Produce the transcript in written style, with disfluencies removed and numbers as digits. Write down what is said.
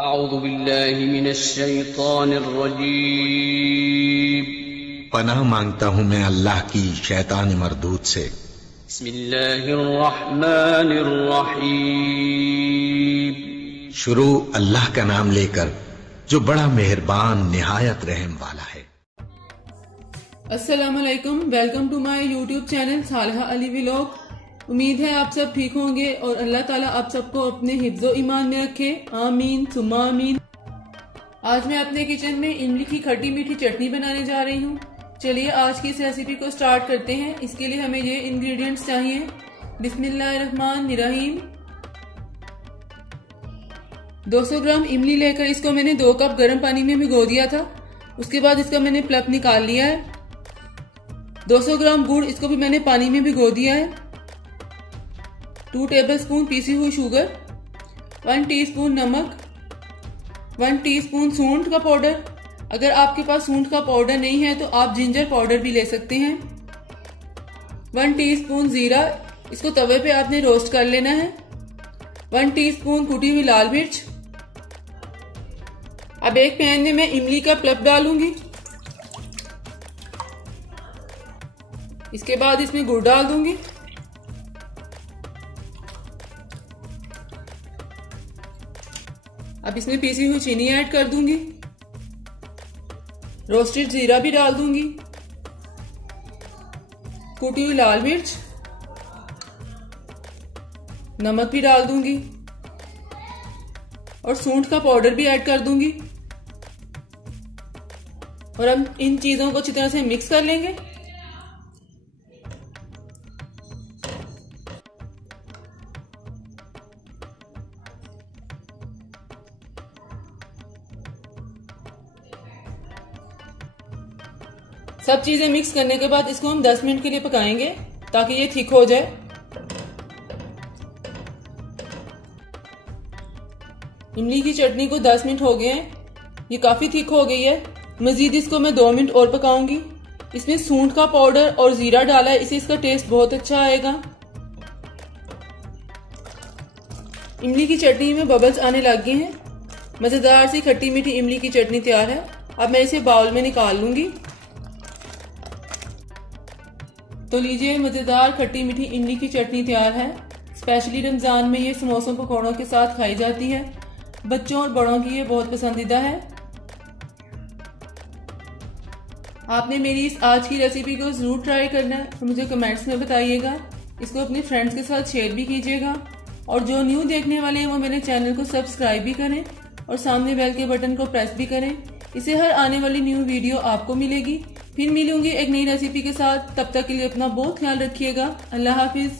अऊज़ु बिल्लाहि मिनश शैतानिर रजीम। पनाह मांगता हूँ मैं अल्लाह की शैतान मरदूद से। बिस्मिल्लाहिर रहमानिर रहीम। शुरू अल्लाह का नाम लेकर जो बड़ा मेहरबान निहायत रहम वाला है। अस्सलाम वालेकुम, welcome to my YouTube channel Salha Ali vlog. उम्मीद है आप सब ठीक होंगे और अल्लाह ताला आप सबको अपने हिफ्ज़ो ईमान में रखे, आमीन सुम्मा आमीन। आज मैं अपने किचन में इमली की खट्टी मीठी चटनी बनाने जा रही हूँ। चलिए आज की इस रेसिपी को स्टार्ट करते हैं। इसके लिए हमें ये इंग्रेडिएंट्स चाहिए। बिस्मिल्लाहिर्रहमानिर्रहीम। 200 ग्राम इमली लेकर इसको मैंने 2 कप गर्म पानी में भिगो दिया था। उसके बाद इसका मैंने पल्प निकाल लिया है। 200 ग्राम गुड़, इसको भी मैंने पानी में भिगो दिया है। 2 टेबलस्पून पीसी हुई शुगर, 1 टीस्पून नमक, 1 टीस्पून सूंठ का पाउडर। अगर आपके पास सूंठ का पाउडर नहीं है तो आप जिंजर पाउडर भी ले सकते हैं। 1 टीस्पून जीरा, इसको तवे पे आपने रोस्ट कर लेना है। 1 टीस्पून कुटी हुई लाल मिर्च। अब एक पैन में मैं इमली का पल्प डालूंगी। इसके बाद इसमें गुड़ डाल दूंगी। अब इसमें पीसी हुई चीनी ऐड कर दूंगी। रोस्टेड जीरा भी डाल दूंगी। कुटी हुई लाल मिर्च, नमक भी डाल दूंगी और सूंठ का पाउडर भी ऐड कर दूंगी। और हम इन चीजों को अच्छी तरह से मिक्स कर लेंगे। सब चीजें मिक्स करने के बाद इसको हम 10 मिनट के लिए पकाएंगे ताकि ये थिक हो जाए। इमली की चटनी को 10 मिनट हो गए हैं, ये काफी थिक हो गई है। मजीद इसको मैं 2 मिनट और पकाऊंगी। इसमें सूंठ का पाउडर और जीरा डाला है, इससे इसका टेस्ट बहुत अच्छा आएगा। इमली की चटनी में बबल्स आने लग गए हैं। मजेदार सी खट्टी मीठी इमली की चटनी तैयार है। अब मैं इसे बाउल में निकाल लूंगी। तो लीजिए, मजेदार खट्टी मीठी इमली की चटनी तैयार है। स्पेशली रमजान में ये समोसों पकौड़ों के साथ खाई जाती है। बच्चों और बड़ों की ये बहुत पसंदीदा है। आपने मेरी इस आज की रेसिपी को जरूर ट्राई करना है और मुझे कमेंट्स में बताइएगा। इसको अपने फ्रेंड्स के साथ शेयर भी कीजिएगा और जो न्यू देखने वाले हैं वो मेरे चैनल को सब्सक्राइब भी करें और सामने बेल के बटन को प्रेस भी करें। इससे हर आने वाली न्यू वीडियो आपको मिलेगी। फिर मिलूंगी एक नई रेसिपी के साथ। तब तक के लिए अपना बहुत ख्याल रखिएगा। अल्लाह हाफिज।